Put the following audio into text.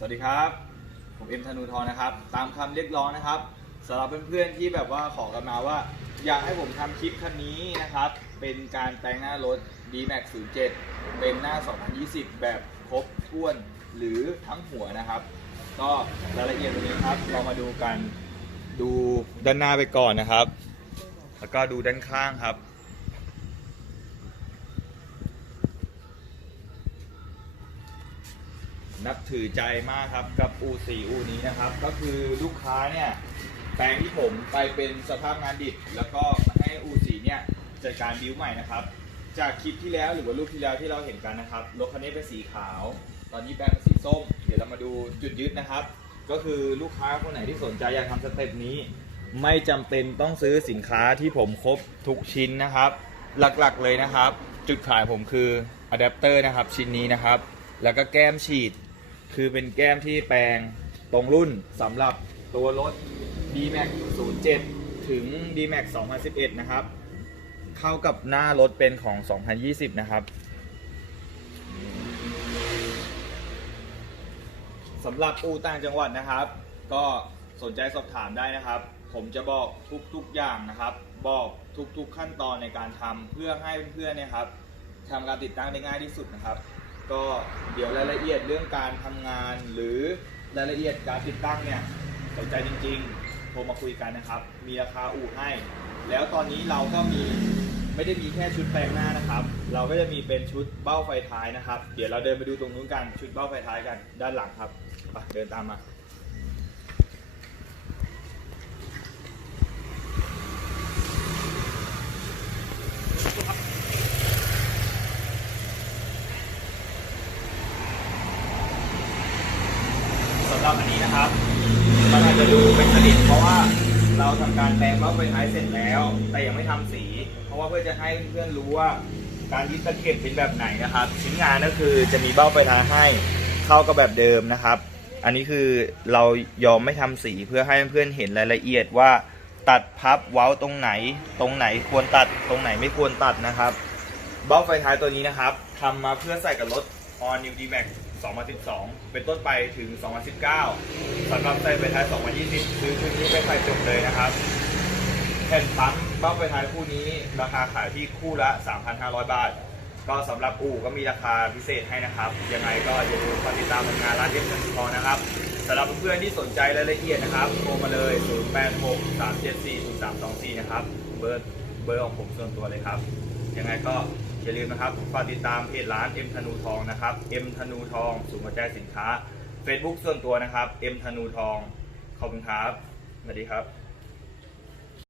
สวัสดีครับ ผมเอ็มธนูทองนะครับ ตามคำเรียกร้องนะครับสำหรับเพื่อนๆที่แบบว่าขอกันมาว่า อยากให้ผมทำคลิปคันนี้นะครับ เป็นการแต่งหน้ารถ D-Max 07 เป็นหน้า 2020 แบบครบถ้วนหรือทั้งหัวนะครับ ก็รายละเอียดวันนี้ครับ เรามาดูกันดูด้านหน้าไปก่อนนะครับ แล้วก็ดูด้านข้างครับ นับถือใจมากครับกับอูสีอูนี้นะครับ ก็คือลูกค้าเนี่ยแปลงที่ผมไปเป็นสภาพงานดิบ แล้วก็มาให้อูสีเนี่ยจัดการบิวใหม่นะครับ จากคลิปที่แล้วหรือว่ารูปที่แล้วที่เราเห็นกันนะครับรถคันนี้เป็นสีขาว ตอนนี้แปลงเป็นสีส้ม เดี๋ยวเรามาดูจุดยึดนะครับ ก็คือลูกค้าคนไหนที่สนใจอยากทำสเต็ปนี้ ไม่จำเป็นต้องซื้อสินค้าที่ผมครบทุกชิ้นนะครับ หลักๆเลยนะครับ จุดขายผมคืออะแดปเตอร์นะครับชิ้นนี้นะครับ แล้วก็แก้มฉีด คือเป็นแก้มที่แปลงตรงรุ่นสำหรับตัวรถ D-Max 07 ถึง D-Max 2011 นะครับ เข้ากับหน้ารถเป็นของ 2020 นะครับสำหรับอูต่างจังหวัดนะครับ ก็สนใจสอบถามได้นะครับ ผมจะบอกทุกๆอย่างนะครับ บอกทุกๆขั้นตอนในการทำเพื่อให้เพื่อนๆเนี่ยครับทำการติดตั้งได้ง่ายที่สุดนะครับ ก็เดี๋ยวรายละเอียดเรื่องการทำงาน หรือรายละเอียดการติดตั้งเนี่ยสนใจจริงๆโทรมาคุยกันนะครับ มีราคาอู่ให้ แล้วตอนนี้เราก็มีไม่ได้มีแค่ชุดแปลงหน้านะครับ เราก็จะมีเป็นชุดเบ้าไฟท้ายนะครับ เดี๋ยวเราเดินไปดูตรงนู้นกันชุดเบ้าไฟท้ายกันด้านหลังครับไปเดินตามมา สำหรับอั นะครับ มันอาจจะดูเป็นสนิทเพราะว่าเราทำการแปลงเบ้าไฟท้ายเสร็จแล้ว แต่ยังไม่ทำสี เพราะว่าเพื่อจะให้เพื่อนรู้ว่าการยึดตะเข็บเป็นแบบไหนนะครับ ชิ้นงานก็คือจะมีเบ้าไฟท้ายให้เข้ากับแบบเดิมนะครับ อันนี้คือเรายอมไม่ทำสีเพื่อให้เพื่อนๆเห็นรายละเอียดว่า ตัดพับเว้าตรงไหน ตรงไหนควรตัดตรงไหนไม่ควรตัดนะครับ เบ้าไฟท้ายตัวนี้นะครับทำมาเพื่อใส่กับรถ All New D-Max 2012 เป็นต้นไปถึง 2019สำหรับใส่ไฟท้าย 2020 ซื้อชุดนี้ไปใส่จบเลยนะครับ แผ่นปั๊มเบ้าไฟท้ายคู่นี้ ราคาขายที่คู่ละ 3,500 บาท ก็สำหรับอู่ก็มีราคาพิเศษให้นะครับ ยังไงก็อย่าลืมติดตามผลงานร้านเย็บเงินทอนะครับสำหรับเพื่อนๆที่สนใจรายละเอียดนะครับ โทรมาเลย 086 374 0324 นะครับ เบอร์เบอร์ของผมส่วนตัวเลยครับ ยังไงก็ อย่าลืมนะครับฝากติดตามเพจร้าน M ธนูทองนะครับ M ธนูทองสูงกระจายสินค้า Facebook ส่วนตัวนะครับ M ธนูทองขอบคุณครับสวัสดีครับ